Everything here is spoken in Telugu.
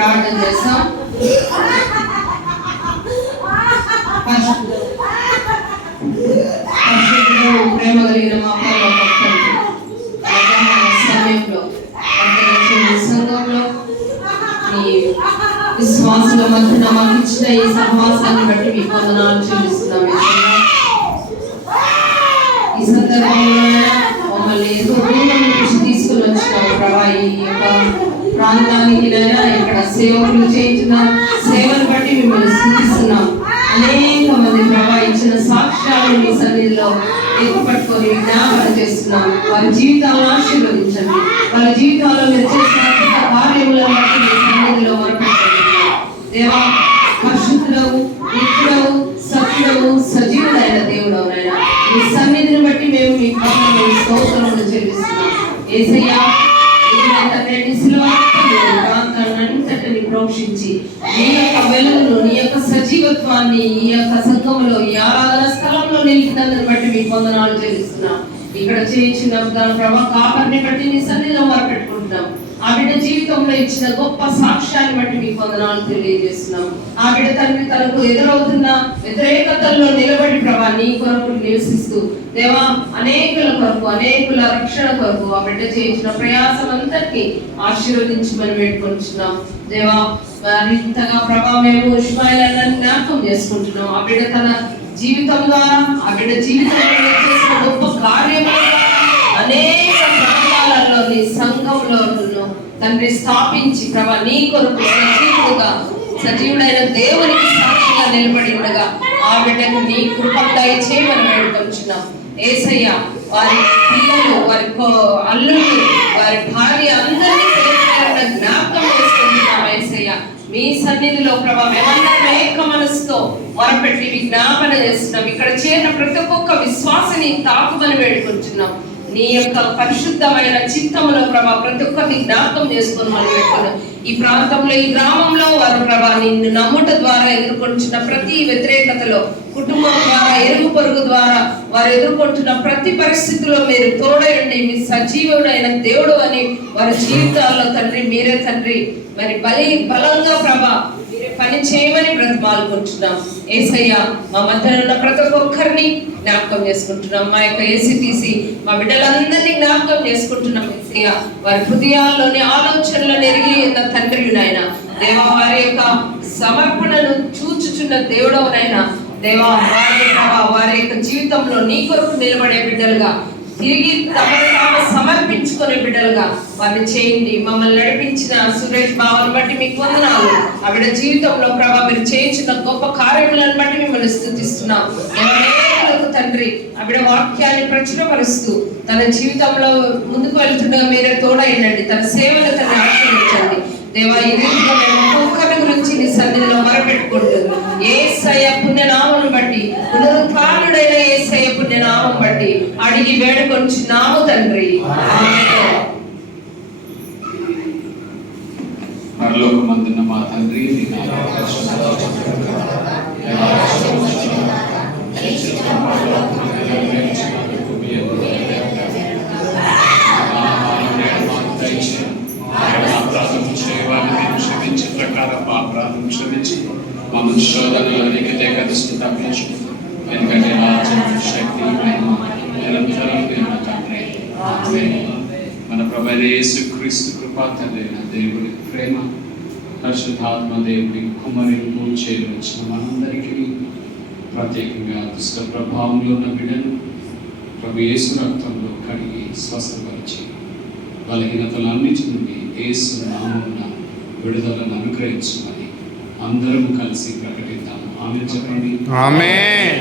ప్రార్థన చేస్తాం. ప్రేమ కలిగిన మా సమయంలో సంఘంలో ఈ విశ్వాసుల మధ్యన మాకు ఇచ్చిన ఈ సహవాసాన్ని బట్టి మీ వందనాలు చెల్లిస్తున్నాం. ఈ సందర్భంలో మమ్మల్ని ఎంతో దూరం నుంచి తీసుకుని వచ్చినాము ప్రభా. ఈ యొక్క ప్రాంతానికి ఇక్కడ సేవకులు చేయించిన సేవను బట్టి మిమ్మల్ని స్తుతిస్తున్నాం. అనేక మంది ప్రభా ఇచ్చిన సాక్ష్యాలను మీ సన్నిధిలో ఎత్తుపట్టుకొని జ్ఞాపన చేస్తున్నాం. వారి జీవితాలను ఆశీర్వదించండి. వాళ్ళ జీవితాల్లో మీరు చేసిన కార్యములను బట్టి మీ సన్నిధిలో మొరపెట్టుకుంటున్నాం. దేవా, పరిశుద్ధుడవు, నిత్యుడవు, సత్యుడవు, సజీవుడైన దేవుడవునైనా మీ సన్నిధిని బట్టి మేము మీ పాపములు స్తోత్రములు చెల్లిస్తున్నాం. యేసయ్యా, ప్రాంతాన్నంతటిని ప్రోక్షించి నీ యొక్క వెలుగును, నీ యొక్క సజీవత్వాన్ని ఈ యొక్క సంఘంలో, ఈ ఆరాధన స్థలంలో నిలిపినందుని బట్టి మీకు వందనాలు చెల్లిస్తున్నాం. ఇక్కడ చేయించిన దాని ప్రభా కాపర్ని బట్టి నీ సన్నిధిలో మొరపెట్టుకుంటున్నాం. ఆ బిడ్డ జీవితంలో ఇచ్చిన గొప్ప సాక్ష్యాన్ని బట్టి మీకు వందనాలు తెలియజేస్తున్నాం. ఆ బిడ్డ తండ్రి తనకు ఎదురవుతున్న వ్యతిరేకతల్లో నిలబడి ప్రభా నీ కొరకు నివసిస్తూ దేవా అనేకుల కొరకు, అనేకుల రక్షణ కొరకు ఆ బిడ్డ చేయించిన ప్రయాసం అంతటికీ ఆశీర్వదించమని వేడుకొంటున్నాం. దేవా, మరింతగా ప్రభా మేము ఇష్మాయిల్ జ్ఞాపకం చేసుకుంటున్నాం. ఆ బిడ్డ తన జీవితం ద్వారా, ఆ బిడ్డ జీవితంలో చేసిన గొప్ప కార్యముల అనేక ప్రాంతాలలో నీ సంఘంలో తండ్రి స్థాపించి ప్రభా నీ కొరకు సజీవుడైన దేవునికి సాక్షిగా నిలబడి ఉండగా ఆ బిడ్డకు నీ కృప దయచేయమని వేడుకొంటున్నాం. యేసయ్య, వారి పిల్లలు, వారి అల్లుళ్ళు, వారి భార్య అందరినీ జ్ఞాపకం చేసుకుంటున్నాం. యేసయ్య, మీ సన్నిధిలో ప్రభా మేమందరం ఏక మనసుతో మొరపెట్టి విజ్ఞాపన చేస్తున్నాం. ఇక్కడ చేరిన ప్రతి ఒక్క విశ్వాసాన్ని తాకుమని వేడుకుంటున్నాం. నీ యొక్క పరిశుద్ధమైన చిత్తములో ప్రభా ప్రతి ఒక్కరిని జ్ఞాపకం చేసుకుని మనం పెట్టుకున్నాం. ఈ ప్రాంతంలో, ఈ గ్రామంలో వారు ప్రభా నిన్ను నమ్ముట ద్వారా ఎదుర్కొంటున్న ప్రతి వ్యతిరేకతలో, కుటుంబం ద్వారా, ఎరుగు పొరుగు ద్వారా వారు ఎదుర్కొంటున్న ప్రతి పరిస్థితిలో మీరు తోడయండి. మీ సజీవుడైన దేవుడు అని వారి జీవితాల్లో తండ్రి మీరే తండ్రి మరి బలంగా ప్రభా పని చేయమని బ్రతిమాలుకుంటున్నాం. యేసయ్య, మా మధ్యలో ఉన్న ప్రతి ఒక్కరిని జ్ఞాపకం చేసుకుంటున్నాం. మా యొక్క ఏసీటీసీ మా బిడ్డలందరినీ జ్ఞాపకం చేసుకుంటున్నాం. యేసయ్య, వారి హృదయాల్లోని ఆలోచనలను ఎరిగి ఉన్న తండ్రి నాయన దేవా, వారి యొక్క సమర్పణను చూచుచున్న దేవుడవునైనా దేవా, వారి యొక్క జీవితంలో నీ కొరకు నిలబడే బిడ్డలుగా తిరిగి తమ సమర్పించుకునే బిడ్డలుగా వారిని చేయండి. మమ్మల్ని నడిపించిన సురేష్ బావని బట్టి మీకు వందనాలు. ఆవిడ జీవితంలో ప్రభా మీరు చేయించిన గొప్ప కార్యములను బట్టి మిమ్మల్ని స్తుతిస్తున్నాం. తండ్రి ఆవిడ వాక్యాన్ని ప్రచురపరుస్తూ తన జీవితంలో ముందుకు వెళ్తుండగా మీరే తోడైనండి. తన సేవలు తను ఆశీర్వదించండి దేవా. ఈ రీతిగా మేము ఒక్కొక్కరి గురించి నీ సన్నిధిలో మొరపెట్టుకుంటున్నాం. యేసయ్య పుణ్యనామం బట్టి, పునరుత్థానుడైన యేసయ్య పుణ్యనామం బట్టి అడిగి వేడుకొంచున్నాము తండ్రి. పరలోకమందున్న మా తండ్రి, క్షమించి ప్రకారం మా అపరాధం క్షమించి మమ్మల్ని శోధనలోనికి తెగదిస్తూ తప్పించు. ఎందుకంటే రాజ్యం, శక్తి, నిరంతరం మన ప్రభువైన యేసుక్రీస్తు కృపా తండ్రైన దేవుడి ప్రేమ, పరిశుద్ధాత్మ దేవుడి కుమ్మరింపు చేరువచ్చిన మనందరికీ, ప్రత్యేకంగా దుష్ట ప్రభావంలో ఉన్న బిడ్డను ప్రభు యేసు రక్తంలో కడిగి స్వస్థపరిచి బలహీనతలన్నిటి నుండి యేసు నామమున విడుదలను అనుగ్రహించమని అందరం కలిసి ప్రకటిద్దాం. ఆమేన్ చెప్పండి. ఆమేన్.